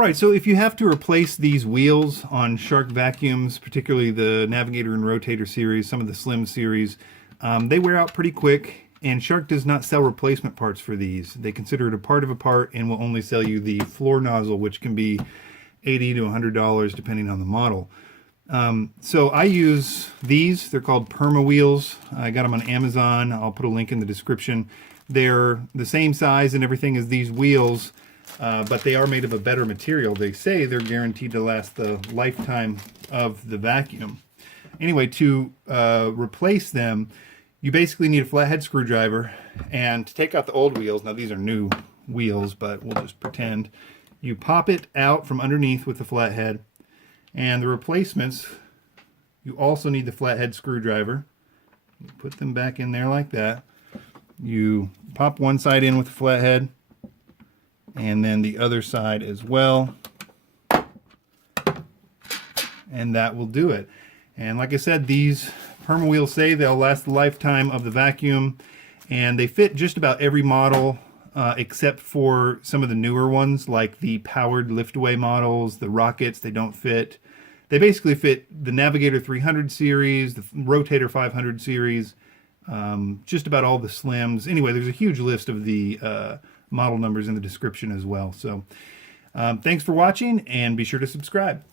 right, so if you have to replace these wheels on Shark vacuums, particularly the Navigator and Rotator series, some of the Slim series, they wear out pretty quick, and Shark does not sell replacement parts for these. They consider it a part of a part and will only sell you the floor nozzle, which can be $80 to $100 depending on the model. So I use these. They're called Permawheels. I got them on Amazon. I'll put a link in the description. They're the same size and everything as these wheels, but they are made of a better material. They say they're guaranteed to last the lifetime of the vacuum. Anyway, to replace them, you basically need a flathead screwdriver, and to take out the old wheels, now these are new wheels, but we'll just pretend, you pop it out from underneath with the flathead, and the replacements, you also need the flathead screwdriver. You put them back in there like that. You pop one side in with the flathead, and then the other side as well, and that will do it. And like I said, these Permawheels say they'll last the lifetime of the vacuum, and they fit just about every model except for some of the newer ones like the powered lift-away models, the Rockets. They don't fit. They basically fit the Navigator 300 series, the Rotator 500 series, just about all the Slims. Anyway, there's a huge list of the model numbers in the description as well. So thanks for watching, and be sure to subscribe.